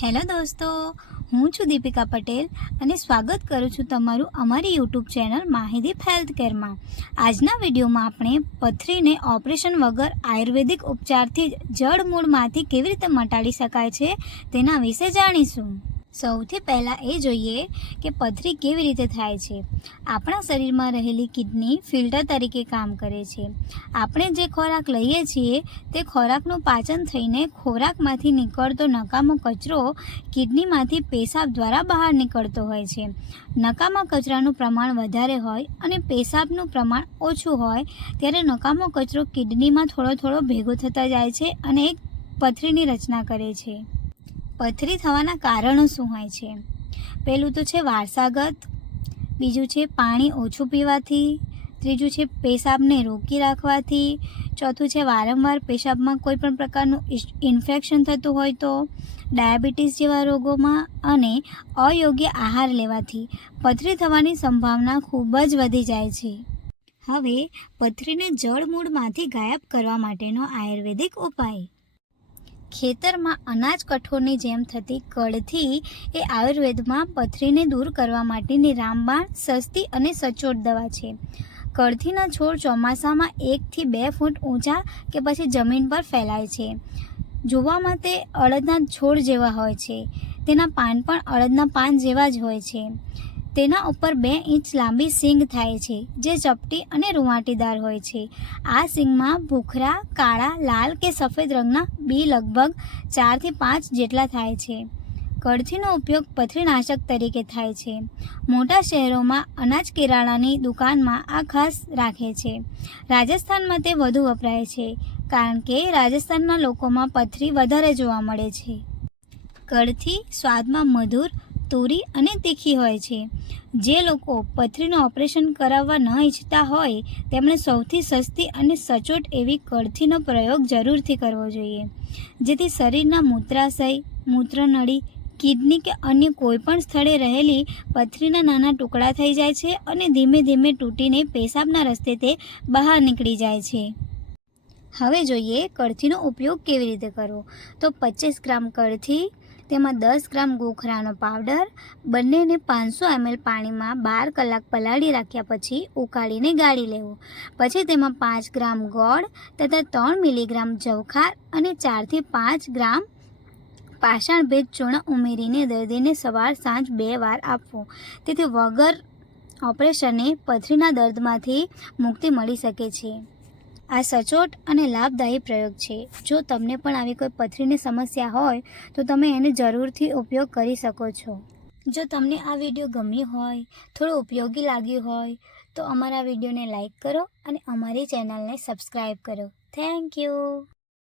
Hello દોસ્તો, હું છું દીપિકા પટેલ અને સ્વાગત કરું છું તમારું અમારી યુટ્યુબ ચેનલ માહિતી હેલ્થ કેરમાં આજના વિડીયોમાં આપણે પથરીને ઓપરેશન વગર આયુર્વેદિક ઉપચારથી જડમૂળમાંથી કેવી રીતે મટાડી શકાય છે તેના વિશે જાણીશું. સૌથી પહેલાં એ જોઈએ કે પથરી કેવી રીતે થાય છે. આપણા શરીરમાં રહેલી કિડની ફિલ્ટર તરીકે કામ કરે છે. આપણે જે ખોરાક લઈએ છીએ, તે ખોરાકનું પાચન થઈને ખોરાકમાંથી નીકળતો નકામો કચરો કિડનીમાંથી પેશાબ દ્વારા બહાર નીકળતો હોય છે. નકામા કચરાનું પ્રમાણ વધારે હોય અને પેશાબનું પ્રમાણ ઓછું હોય, ત્યારે નકામો કચરો કિડનીમાં થોડો થોડો ભેગો થતા જાય છે અને એક પથરીની રચના કરે છે. પથરી થવાના કારણો શું હોય છે? પહેલું તો છે વારસાગત, બીજું છે પાણી ઓછું પીવાથી, ત્રીજું છે પેશાબને રોકી રાખવાથી, ચોથું છે વારંવાર પેશાબમાં કોઈ પણ પ્રકારનું ઇન્ફેક્શન થતું હોય તો ડાયાબિટીસ જેવા રોગોમાં અને અયોગ્ય આહાર લેવાથી પથરી થવાની સંભાવના ખૂબ જ વધી જાય છે. હવે પથરીને જળમૂળમાંથી ગાયબ કરવા માટેનો આયુર્વેદિક ઉપાય. ખેતરમાં અનાજ કઠોળની જેમ થતી કળથી એ આયુર્વેદમાં પથરીને દૂર કરવા માટેની રામબાણ, સસ્તી અને સચોટ દવા છે. કળથીના છોડ ચોમાસામાં એકથી બે ફૂટ ઊંચા કે પછી જમીન પર ફેલાય છે. જોવામાં તે અડદના છોડ જેવા હોય છે. તેના પાન પણ અડદના પાન જેવા જ હોય છે. તેના ઉપર બે ઇંચ લાંબી સિંગ થાય છે, જે ચપટી અને રૂંવાટીદાર હોય છે. આ સિંગમાં ભૂખરા, કાળા, લાલ કે સફેદ રંગના બી લગભગ ચારથી પાંચ જેટલા થાય છે. કળથીનો ઉપયોગ પથરીનાશક તરીકે થાય છે. મોટા શહેરોમાં અનાજ કિરાણાની દુકાનમાં આ ખાસ રાખે છે. રાજસ્થાનમાં તે વધુ વપરાય છે, કારણ કે રાજસ્થાનના લોકોમાં પથરી વધારે જોવા મળે છે. કળથી સ્વાદમાં મધુર તુરી અને તીખી હોય છે. જે લોકો પથરીનું ઓપરેશન કરાવવા ન ઈચ્છતા હોય, તેમણે સૌથી સસ્તી અને સચોટ એવી કળથીનો પ્રયોગ જરૂરથી કરવો જોઈએ. જેથી શરીરના મૂત્રાશય, મૂત્રનળી, કિડની કે અન્ય કોઈપણ સ્થળે રહેલી પથરીના નાના ટુકડા થઈ જાય છે અને ધીમે ધીમે તૂટીને પેશાબના રસ્તે તે બહાર નીકળી જાય છે. હવે જોઈએ કળથીનો ઉપયોગ કેવી રીતે કરવો? તો પચીસ ગ્રામ કળથી તેમાં દસ ગ્રામ ગોખરાનો પાવડર, બંનેને પાંચસો એમએલ પાણીમાં બાર કલાક પલાળી રાખ્યા પછી ઉકાળીને ગાળી લેવું. પછી તેમાં પાંચ ગ્રામ ગોળ તથા ત્રણ મિલીગ્રામ જવખાર અને ચારથી પાંચ ગ્રામ પાષાણ ભેજ ચૂર્ણ ઉમેરીને દર્દીને સવાર સાંજ બે વાર આપવું. તેથી વગર ઓપરેશને પથરીના દર્દમાંથી મુક્તિ મળી શકે છે. આ સચોટ અને લાભદાયી પ્રયોગ છે. જો તમને પણ આવી કોઈ પથરીની સમસ્યા હોય, તો તમે એને જરૂરથી ઉપયોગ કરી શકો છો. જો તમને આ વીડિયો ગમ્યું હોય, થોડું ઉપયોગી લાગ્યું હોય, તો અમારા વિડીયોને લાઈક કરો અને અમારી ચેનલને સબસ્ક્રાઈબ કરો. Thank you.